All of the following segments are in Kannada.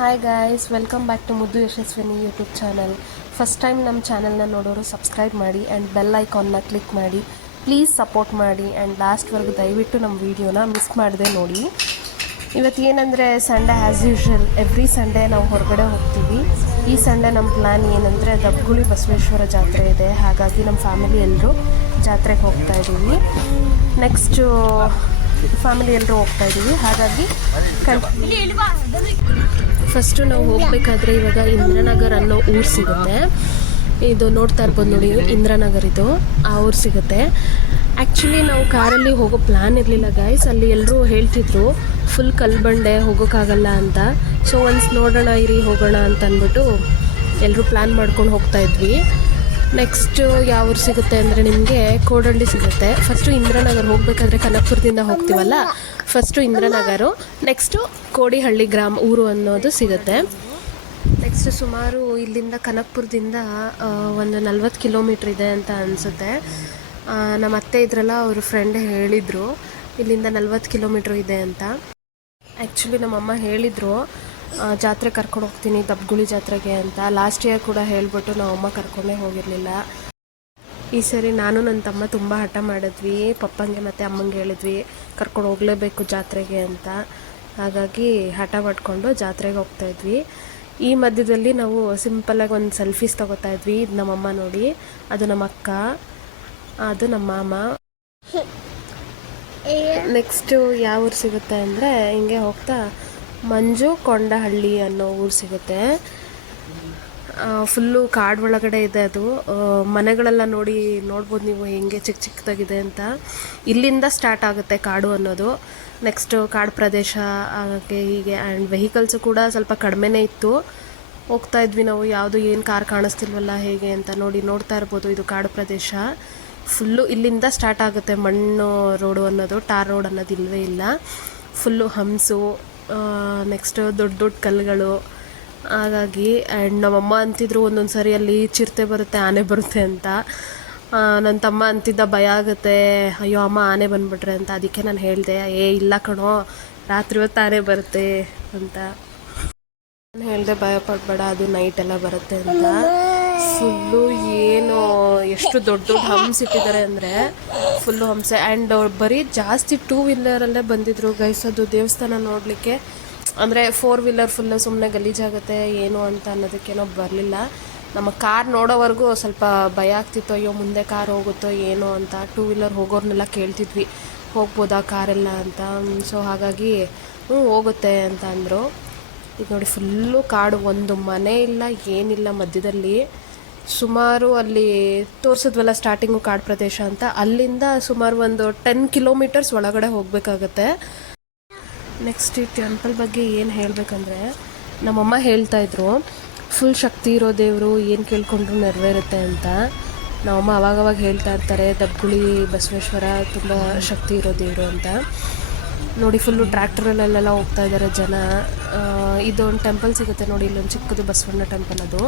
Hi guys, welcome back to Muddu Yashaswini YouTube channel. First time ನಮ್ಮ ಚಾನಲ್ನ ನೋಡೋರು ಸಬ್ಸ್ಕ್ರೈಬ್ ಮಾಡಿ ಆ್ಯಂಡ್ ಬೆಲ್ ಐಕಾನ್ನ ಕ್ಲಿಕ್ ಮಾಡಿ. ಪ್ಲೀಸ್ ಸಪೋರ್ಟ್ ಮಾಡಿ ಆ್ಯಂಡ್ ಲಾಸ್ಟ್ವರೆಗೂ ದಯವಿಟ್ಟು ನಮ್ಮ ವೀಡಿಯೋನ ಮಿಸ್ ಮಾಡದೆ ನೋಡಿ. ಇವತ್ತು ಏನಂದರೆ Sunday as usual every Sunday ನಾವು ಹೊರಗಡೆ ಹೋಗ್ತೀವಿ. ಈ ಸಂಡೇ ನಮ್ಮ ಪ್ಲ್ಯಾನ್ ಏನಂದರೆ ದಬ್ಗುಳಿ ಬಸವೇಶ್ವರ ಜಾತ್ರೆ ಇದೆ, ಹಾಗಾಗಿ ನಮ್ಮ ಫ್ಯಾಮಿಲಿ ಎಲ್ಲರೂ ಜಾತ್ರೆಗೆ ಹೋಗ್ತಾ ಇದ್ದೀವಿ. ನೆಕ್ಸ್ಟು ಫ್ಯಾಮಿಲಿ ಎಲ್ಲರೂ ಹೋಗ್ತಾ ಇದ್ದೀವಿ, ಹಾಗಾಗಿ ಫಸ್ಟು ನಾವು ಹೋಗಬೇಕಾದ್ರೆ ಇವಾಗ ಇಂದ್ರನಗರ್ ಅನ್ನೋ ಊರು ಸಿಗುತ್ತೆ. ಇದು ನೋಡ್ತಾ ಇರ್ಬೋದು ನೋಡಿ, ಇಂದ್ರನಗರ್ ಇದು ಆ ಊರು ಸಿಗುತ್ತೆ. ಆ್ಯಕ್ಚುಲಿ ನಾವು ಕಾರಲ್ಲಿ ಹೋಗೋ ಪ್ಲ್ಯಾನ್ ಇರಲಿಲ್ಲ ಗೈಸ್. ಅಲ್ಲಿ ಎಲ್ಲರೂ ಹೇಳ್ತಿದ್ರು ಫುಲ್ ಕಲ್ಬಂಡೆ ಹೋಗೋಕ್ಕಾಗಲ್ಲ ಅಂತ. ಸೊ ಒನ್ಸ್ ನೋಡೋಣ ಇರಿ ಹೋಗೋಣ ಅಂತ ಅಂದ್ಬಿಟ್ಟು ಎಲ್ಲರೂ ಪ್ಲ್ಯಾನ್ ಮಾಡ್ಕೊಂಡು ಹೋಗ್ತಾ ಇದ್ವಿ. ನೆಕ್ಸ್ಟು ಯಾವ ಊರು ಸಿಗುತ್ತೆ ಅಂದರೆ ನಿಮಗೆ ಕೋಡಳ್ಳಿ ಸಿಗುತ್ತೆ. ಫಸ್ಟು ಇಂದ್ರನಗರ್ ಹೋಗಬೇಕಾದ್ರೆ ಕನಕಪುರದಿಂದ ಹೋಗ್ತೀವಲ್ಲ, ಫಸ್ಟು ಇಂದ್ರನಗರು, ನೆಕ್ಸ್ಟು ಕೋಡಿಹಳ್ಳಿ ಗ್ರಾಮ ಊರು ಅನ್ನೋದು ಸಿಗುತ್ತೆ. ನೆಕ್ಸ್ಟು ಸುಮಾರು ಇಲ್ಲಿಂದ ಕನಕಪುರದಿಂದ ಒಂದು 40 ಕಿಲೋಮೀಟ್ರ್ ಇದೆ ಅಂತ ಅನಿಸುತ್ತೆ. ನಮ್ಮ ಅತ್ತೆ ಇದ್ರಲ್ಲ, ಅವ್ರ ಫ್ರೆಂಡ್ ಹೇಳಿದರು ಇಲ್ಲಿಂದ 40 ಕಿಲೋಮೀಟ್ರ್ ಇದೆ ಅಂತ. ಆ್ಯಕ್ಚುಲಿ ನಮ್ಮಮ್ಮ ಹೇಳಿದರು ಜಾತ್ರೆ ಕರ್ಕೊಂಡು ಹೋಗ್ತೀನಿ ದಬ್ಗುಳಿ ಜಾತ್ರೆಗೆ ಅಂತ. ಲಾಸ್ಟ್ ಇಯರ್ ಕೂಡ ಹೇಳಿಬಿಟ್ಟು ನಮ್ಮಮ್ಮ ಕರ್ಕೊಂಡೇ ಹೋಗಿರಲಿಲ್ಲ. ಈ ಸರಿ ನಾನು ನನ್ನ ತಮ್ಮ ತುಂಬ ಹಠ ಮಾಡಿದ್ವಿ, ಪಪ್ಪಂಗೆ ಮತ್ತು ಅಮ್ಮಂಗೆ ಹೇಳಿದ್ವಿ ಕರ್ಕೊಂಡು ಹೋಗಲೇಬೇಕು ಜಾತ್ರೆಗೆ ಅಂತ. ಹಾಗಾಗಿ ಹಠ ಮಾಡಿಕೊಂಡು ಜಾತ್ರೆಗೆ ಹೋಗ್ತಾಯಿದ್ವಿ. ಈ ಮಧ್ಯದಲ್ಲಿ ನಾವು ಸಿಂಪಲ್ಲಾಗಿ ಒಂದು ಸೆಲ್ಫೀಸ್ ತೊಗೋತಾ ಇದ್ವಿ. ಇದು ನಮ್ಮಮ್ಮ ನೋಡಿ, ಅದು ನಮ್ಮ ಅಕ್ಕ, ಅದು ನಮ್ಮ ಮಾಮ. ನೆಕ್ಸ್ಟು ಯಾವ ಊರು ಸಿಗುತ್ತೆ ಅಂದರೆ ಹಿಂಗೆ ಹೋಗ್ತಾ ಮಂಜು ಕೊಂಡಹಳ್ಳಿ ಅನ್ನೋ ಊರು ಸಿಗುತ್ತೆ. ಫುಲ್ಲು ಕಾಡು ಒಳಗಡೆ ಇದೆ ಅದು. ಮನೆಗಳೆಲ್ಲ ನೋಡ್ಬೋದು ನೀವು ಹೆಂಗೆ ಚಿಕ್ಕ ಚಿಕ್ಕದಾಗಿದೆ ಅಂತ. ಇಲ್ಲಿಂದ ಸ್ಟಾರ್ಟ್ ಆಗುತ್ತೆ ಕಾಡು ಅನ್ನೋದು. ನೆಕ್ಸ್ಟು ಕಾಡು ಪ್ರದೇಶ ಹಾಗೆ ಹೀಗೆ. ಆ್ಯಂಡ್ ವೆಹಿಕಲ್ಸು ಕೂಡ ಸ್ವಲ್ಪ ಕಡಿಮೆನೇ ಇತ್ತು. ಹೋಗ್ತಾ ಇದ್ವಿ ನಾವು, ಯಾವುದು ಏನು ಕಾರ್ ಕಾಣಿಸ್ತಿಲ್ವಲ್ಲ ಹೇಗೆ ಅಂತ ನೋಡ್ತಾ ಇರ್ಬೋದು. ಇದು ಕಾಡು ಪ್ರದೇಶ ಫುಲ್ಲು. ಇಲ್ಲಿಂದ ಸ್ಟಾರ್ಟ್ ಆಗುತ್ತೆ ಮಣ್ಣು ರೋಡು ಅನ್ನೋದು, ಟಾರ್ ರೋಡ್ ಅನ್ನೋದು ಇಲ್ಲವೇ ಇಲ್ಲ. ಫುಲ್ಲು ಹಂಸು, ನೆಕ್ಸ್ಟು ದೊಡ್ಡ ದೊಡ್ಡ ಕಲ್ಲುಗಳು. ಹಾಗಾಗಿ ಆ್ಯಂಡ್ ನಮ್ಮಮ್ಮ ಅಂತಿದ್ರು ಒಂದೊಂದು ಸರಿ ಅಲ್ಲಿ ಚಿರತೆ ಬರುತ್ತೆ, ಆನೆ ಬರುತ್ತೆ ಅಂತ. ನನ್ನ ತಮ್ಮ ಅಂತಿದ್ದ ಭಯ ಆಗುತ್ತೆ, ಅಯ್ಯೋ ಅಮ್ಮ ಆನೆ ಬಂದುಬಿಟ್ರೆ ಅಂತ. ಅದಕ್ಕೆ ನಾನು ಹೇಳಿದೆ, ಇಲ್ಲ ಕಣೋ, ರಾತ್ರಿ ಹೊತ್ತು ಆನೆ ಬರುತ್ತೆ ಅಂತ ನಾನು ಹೇಳಿದೆ, ಭಯ ಪಡಬೇಡ, ಅದು ನೈಟೆಲ್ಲ ಬರುತ್ತೆ ಅಂತ. ಫುಲ್ಲು ಏನು ಎಷ್ಟು ದೊಡ್ಡ ದೊಡ್ಡ ಹಂಸ ಇಟ್ಟಿದ್ದಾರೆ ಅಂದರೆ ಫುಲ್ಲು ಹಂಸೆ. ಆ್ಯಂಡ್ ಬರೀ ಜಾಸ್ತಿ 2 ವೀಲರಲ್ಲೇ ಬಂದಿದ್ರು ಗೈಸ್. ಅದು ದೇವಸ್ಥಾನ ನೋಡಲಿಕ್ಕೆ, ಅಂದರೆ 4 ವೀಲರ್ ಫುಲ್ಲು ಸುಮ್ಮನೆ ಗಲೀಜಾಗುತ್ತೆ ಏನು ಅಂತ ಅನ್ನೋದಕ್ಕೇನೋ ಬರಲಿಲ್ಲ. ನಮ್ಮ ಕಾರ್ ನೋಡೋವರೆಗೂ ಸ್ವಲ್ಪ ಭಯ ಆಗ್ತಿತ್ತು, ಅಯ್ಯೋ ಮುಂದೆ ಕಾರ್ ಹೋಗುತ್ತೋ ಏನೋ ಅಂತ. 2 ವೀಲರ್ ಹೋಗೋರ್ನೆಲ್ಲ ಕೇಳ್ತಿದ್ವಿ ಹೋಗ್ಬೋದಾ ಕಾರೆಲ್ಲ ಅಂತ. ಸೊ ಹಾಗಾಗಿ ಹೋಗುತ್ತೆ ಅಂತ ಅಂದರು. ಈಗ ನೋಡಿ ಫುಲ್ಲು ಕಾಡು, ಒಂದು ಮನೆ ಇಲ್ಲ ಏನಿಲ್ಲ ಮಧ್ಯದಲ್ಲಿ. ಸುಮಾರು ಅಲ್ಲಿ ತೋರಿಸಿದ್ವಲ್ಲ ಸ್ಟಾರ್ಟಿಂಗು ಕಾಡು ಪ್ರದೇಶ ಅಂತ, ಅಲ್ಲಿಂದ ಸುಮಾರು ಒಂದು 10 ಕಿಲೋಮೀಟರ್ಸ್ ಒಳಗಡೆ ಹೋಗಬೇಕಾಗತ್ತೆ. ನೆಕ್ಸ್ಟ್ ಈ ಟೆಂಪಲ್ ಬಗ್ಗೆ ಏನು ಹೇಳಬೇಕಂದ್ರೆ, ನಮ್ಮಮ್ಮ ಹೇಳ್ತಾಯಿದ್ರು ಫುಲ್ ಶಕ್ತಿ ಇರೋ ದೇವರು, ಏನು ಕೇಳ್ಕೊಂಡ್ರು ನೆರವೇರುತ್ತೆ ಅಂತ. ನಮ್ಮಮ್ಮ ಅವಾಗವಾಗ ಹೇಳ್ತಾ ಇರ್ತಾರೆ ದಬ್ಗುಳಿ ಬಸವೇಶ್ವರ ತುಂಬ ಶಕ್ತಿ ಇರೋ ದೇವರು ಅಂತ. ನೋಡಿ ಫುಲ್ಲು ಟ್ರ್ಯಾಕ್ಟರಲ್ಲೆಲ್ಲ ಹೋಗ್ತಾ ಇದ್ದಾರೆ ಜನ. ಇದೊಂದು ಟೆಂಪಲ್ ಸಿಗುತ್ತೆ ನೋಡಿ, ಇಲ್ಲೊಂದು ಚಿಕ್ಕದು ಬಸವಣ್ಣ ಟೆಂಪಲ್. ಅದು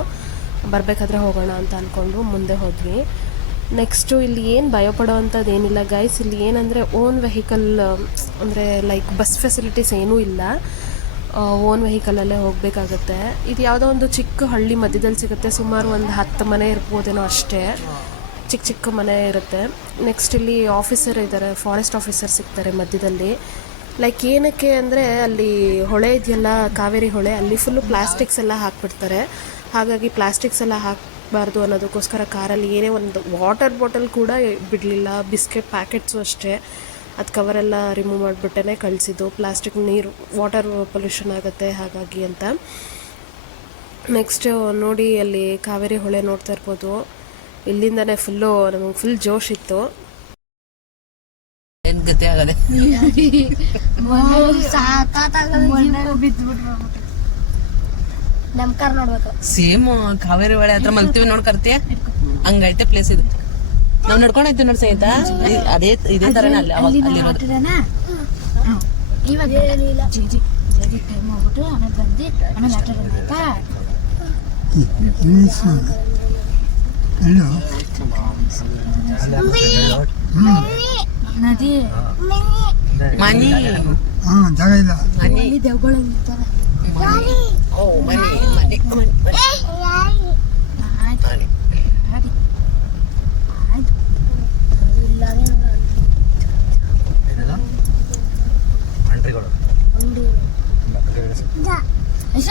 ಬರಬೇಕಾದ್ರೆ ಹೋಗೋಣ ಅಂತ ಅಂದ್ಕೊಂಡು ಮುಂದೆ ಹೋದ್ವಿ. ನೆಕ್ಸ್ಟು ಇಲ್ಲಿ ಏನು ಭಯಪಡೋ ಅಂಥದ್ದು ಏನಿಲ್ಲ ಗೈಸ್. ಇಲ್ಲಿ ಏನಂದರೆ ಓನ್ ವೆಹಿಕಲ್, ಅಂದರೆ ಲೈಕ್ ಬಸ್ ಫೆಸಿಲಿಟೀಸ್ ಏನೂ ಇಲ್ಲ. ಓನ್ ವೆಹಿಕಲಲ್ಲೇ ಹೋಗಬೇಕಾಗತ್ತೆ. ಇದು ಯಾವುದೋ ಒಂದು ಚಿಕ್ಕ ಹಳ್ಳಿ ಮಧ್ಯದಲ್ಲಿ ಸಿಗುತ್ತೆ. ಸುಮಾರು ಒಂದು 10 ಮನೆ ಇರ್ಬೋದೇನೋ ಅಷ್ಟೇ, ಚಿಕ್ಕ ಚಿಕ್ಕ ಮನೆ ಇರುತ್ತೆ. ನೆಕ್ಸ್ಟ್ ಇಲ್ಲಿ ಆಫೀಸರ್ ಇದ್ದಾರೆ, ಫಾರೆಸ್ಟ್ ಆಫೀಸರ್ ಸಿಗ್ತಾರೆ ಮಧ್ಯದಲ್ಲಿ. ಲೈಕ್ ಏನಕ್ಕೆ ಅಂದರೆ ಅಲ್ಲಿ ಹೊಳೆ ಇದೆಯಲ್ಲ, ಕಾವೇರಿ ಹೊಳೆ, ಅಲ್ಲಿ ಫುಲ್ಲು ಪ್ಲಾಸ್ಟಿಕ್ಸ್ ಎಲ್ಲ ಹಾಕ್ಬಿಡ್ತಾರೆ. ಹಾಗಾಗಿ ಪ್ಲಾಸ್ಟಿಕ್ಸ್ ಎಲ್ಲ ಹಾಕಬಾರ್ದು ಅನ್ನೋದಕ್ಕೋಸ್ಕರ ಕಾರಲ್ಲಿ ಏನೇ ಒಂದು ವಾಟರ್ ಬಾಟಲ್ ಕೂಡ ಬಿಡಲಿಲ್ಲ. ಬಿಸ್ಕೆಟ್ ಪ್ಯಾಕೆಟ್ಸು ಅಷ್ಟೇ, ಅದು ಕವರೆಲ್ಲ ರಿಮೂವ್ ಮಾಡಿಬಿಟ್ಟೇ ಕಳಿಸಿದ್ದು. ಪ್ಲಾಸ್ಟಿಕ್ ನೀರು ವಾಟರ್ ಪೊಲ್ಯೂಷನ್ ಆಗುತ್ತೆ ಹಾಗಾಗಿ ಅಂತ. ನೆಕ್ಸ್ಟ್ ನೋಡಿ ಅಲ್ಲಿ ಕಾವೇರಿ ಹೊಳೆ ನೋಡ್ತಾ ಇರ್ಬೋದು. ಇಲ್ಲಿಂದನೇ ಫುಲ್ಲು ನಮಗೆ ಫುಲ್ ಜೋಶ್ ಇತ್ತು. ಸೇಮ್ ಕಾವೇರಿ ಹೊಳೆ ಹತ್ರ ಮಲ್ತೀವಿ ನೋಡ್ಕರ್ತೀಯ, ಹಂಗೈತೆ ಪ್ಲೇಸ್ ಇದು. ನಾವ್ ನಡ್ಕೊಂಡ್ ಹೋಗ್ತೀವಿ ನೋಡಿ ಸಹಿತ, ಅದೇ ಇದೇ ತರನೇ ಅಲ್ಲಿ ಅಲ್ಲಿರೋದು. ಮನಿ ಜಾಗ ಇಲ್ಲ. ದೇವ್ಗಳು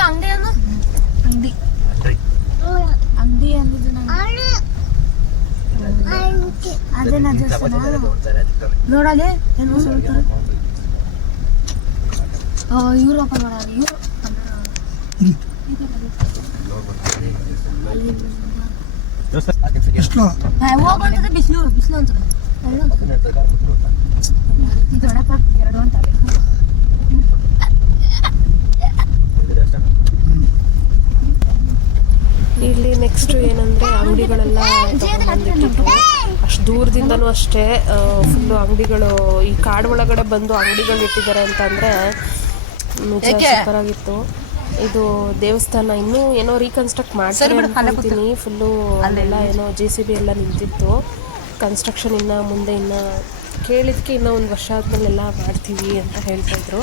ಅಂಗಡಿ ಅಂದಿದ್ದು ಅದೇನ ನೋಡಲಿ ಏನು ಇವ್ರು ಓಪನ್ ಮಾಡೋರು ಇವ್ರು ಹೋಗ್ಬಂತದೆ ಬಿಸಿಲು ಬಿಸಿಲು ಅಂತದೆ ದೊಡ್ಡಪ್ಪ 2 ಅಂತ ಇಲ್ಲಿ ನೆಕ್ಸ್ಟ್ ಏನಂದರೆ ಅಂಗಡಿಗಳೆಲ್ಲ ತಗೊಂಡ್ಬಂದಿಟ್ಟಿದ್ರು ಅಷ್ಟು ದೂರದಿಂದನೂ ಅಷ್ಟೇ ಫುಲ್ಲು ಅಂಗಡಿಗಳು ಈ ಕಾಡು ಒಳಗಡೆ ಬಂದು ಅಂಗಡಿಗಳು ಇಟ್ಟಿದ್ದಾರೆ ಅಂತಂದರೆ ನಿಜ ಸೂಪರಾಗಿತ್ತು. ಇದು ದೇವಸ್ಥಾನ ಇನ್ನೂ ಏನೋ ರೀಕನ್ಸ್ಟ್ರಕ್ಟ್ ಮಾಡ್ತಾರೆ ಅನ್ಕೊಂತೀನಿ. ಫುಲ್ಲು ಅಲ್ಲೆಲ್ಲ ಏನೋ JCB ಎಲ್ಲ ನಿಂತಿತ್ತು. ಕನ್ಸ್ಟ್ರಕ್ಷನ್ ಇನ್ನು ಮುಂದೆ ಇನ್ನು ಕೇಳಿದ್ಕೆ ಇನ್ನೂ 1 ವರ್ಷ ಆದಮೇಲೆಲ್ಲ ಮಾಡ್ತೀವಿ ಅಂತ ಹೇಳ್ತಾಯಿದ್ರು.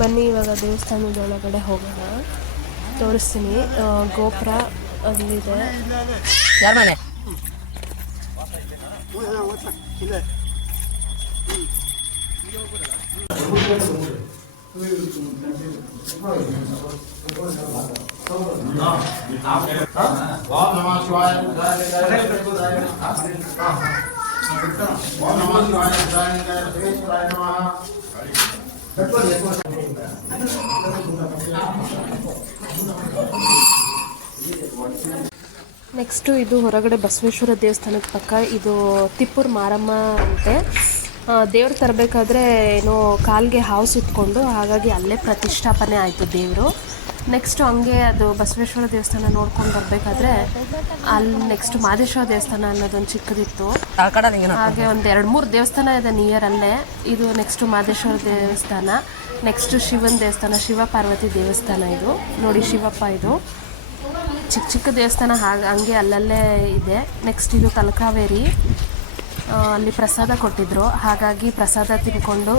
ಬನ್ನಿ ಇವಾಗ ದೇವಸ್ಥಾನದೊಳಗಡೆ ಹೋಗೋಣ, ತೋರಿಸ್ತೀನಿ. ಗೋಪುರ ಅಲ್ಲಿದೆ. ಯಾರ ಮನೆ? ನೆಕ್ಸ್ಟು ಇದು ಹೊರಗಡೆ ಬಸವೇಶ್ವರ ದೇವಸ್ಥಾನದ ಪಕ್ಕ ಇದು ತಿಪ್ಪೂರು ಮಾರಮ್ಮ ಅಂತೆ. ದೇವ್ರು ತರಬೇಕಾದ್ರೆ ಏನೋ ಕಾಲಿಗೆ ಹಾವು ಸುತ್ಕೊಂಡು ಹಾಗಾಗಿ ಅಲ್ಲೇ ಪ್ರತಿಷ್ಠಾಪನೆ ಆಯಿತು ದೇವರು. ನೆಕ್ಸ್ಟು ಹಂಗೆ ಅದು ಬಸವೇಶ್ವರ ದೇವಸ್ಥಾನ ನೋಡ್ಕೊಂಡು ಬರಬೇಕಾದ್ರೆ ಅಲ್ಲಿ ನೆಕ್ಸ್ಟ್ ಮಾದೇಶ್ವರ ದೇವಸ್ಥಾನ ಅನ್ನೋದೊಂದು ಚಿಕ್ಕದಿತ್ತು. ಹಾಗೆ ಒಂದು 2-3 ದೇವಸ್ಥಾನ ಇದೆ ನಿಯರಲ್ಲೇ. ಇದು ನೆಕ್ಸ್ಟು ಮಾದೇಶ್ವರ ದೇವಸ್ಥಾನ, ನೆಕ್ಸ್ಟ್ ಶಿವನ ದೇವಸ್ಥಾನ, ಶಿವ ಪಾರ್ವತಿ ದೇವಸ್ಥಾನ. ಇದು ನೋಡಿ ಶಿವಪ್ಪ, ಇದು ಚಿಕ್ಕ ಚಿಕ್ಕ ದೇವಸ್ಥಾನ ಹಂಗೆ ಅಲ್ಲಲ್ಲೇ ಇದೆ. ನೆಕ್ಸ್ಟ್ ಇದು ತಲಕಾವೇರಿ, ಅಲ್ಲಿ ಪ್ರಸಾದ ಕೊಟ್ಟಿದ್ದರು, ಹಾಗಾಗಿ ಪ್ರಸಾದ ತಿನ್ಕೊಂಡು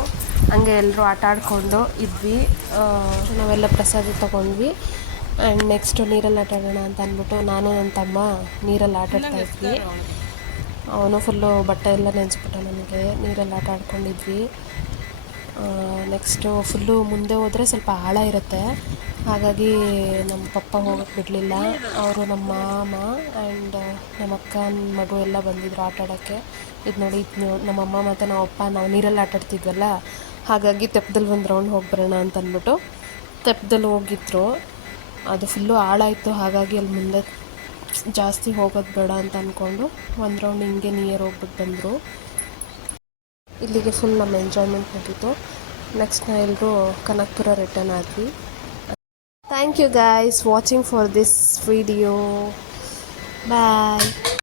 ಹಂಗೆ ಎಲ್ಲರೂ ಆಟ ಆಡಿಕೊಂಡು ಇದ್ವಿ. ನಾವೆಲ್ಲ ಪ್ರಸಾದ ತೊಗೊಂಡ್ವಿ. ಆ್ಯಂಡ್ ನೆಕ್ಸ್ಟು ನೀರಲ್ಲಿ ಆಟ ಆಡೋಣ ಅಂತ ಅಂದ್ಬಿಟ್ಟು ನಾನು ನನ್ನ ತಮ್ಮ ನೀರಲ್ಲಿ ಆಟ ಆಡ್ತಾ ಇದ್ವಿ. ಅವನು ಫುಲ್ಲು ಬಟ್ಟೆ ಎಲ್ಲ ನೆನೆಸ್ಬಿಟ್ಟ ನನಗೆ. ನೀರಲ್ಲಿ ಆಟ ಆಡ್ಕೊಂಡಿದ್ವಿ. ನೆಕ್ಸ್ಟು ಫುಲ್ಲು ಮುಂದೆ ಹೋದರೆ ಸ್ವಲ್ಪ ಆಳ ಇರುತ್ತೆ, ಹಾಗಾಗಿ ನಮ್ಮ ಪಪ್ಪ ಹೋಗೋಕ್ಕೆ ಬಿಡಲಿಲ್ಲ. ಅವರು ನಮ್ಮ ಮಾಮ ಆ್ಯಂಡ್ ನಮ್ಮ ಅಕ್ಕನ ಮಗು ಎಲ್ಲ ಬಂದಿದ್ರು ಆಟ ಆಡೋಕ್ಕೆ. ಇದು ನೋಡಿ, ನಮ್ಮಮ್ಮ ಮತ್ತು ನಮ್ಮಪ್ಪ ನಾವು ನೀರಲ್ಲಿ ಆಟ ಆಡ್ತಿದ್ವಲ್ಲ, ಹಾಗಾಗಿ ತೆಪ್ಪದಲ್ಲಿ ಒಂದು ರೌಂಡ್ ಹೋಗಿ ಬರೋಣ ಅಂತ ಅಂದ್ಬಿಟ್ಟು ತೆಪ್ಪದಲ್ಲಿ ಹೋಗಿದ್ರು. ಅದು ಫುಲ್ಲು ಆಳ ಇತ್ತು, ಹಾಗಾಗಿ ಅಲ್ಲಿ ಮುಂದೆ ಜಾಸ್ತಿ ಹೋಗೋದು ಬೇಡ ಅಂತ ಅಂದ್ಕೊಂಡು ಒಂದು ರೌಂಡ್ ಹಿಂಗೆ ನಿಯರ್ ಹೋಗ್ಬಿಟ್ಟು ಬಂದರು. ಇಲ್ಲಿಗೆ ಫುಲ್ ನಮ್ಮ ಎಂಜಾಯ್ಮೆಂಟ್ ಮುಗೀತು. ನೆಕ್ಸ್ಟ್ ನಾವು ಎಲ್ಲರೂ ಕನಕಪುರ ರಿಟರ್ನ್ ಆದ್ವಿ. Thank you guys watching for this video. Bye.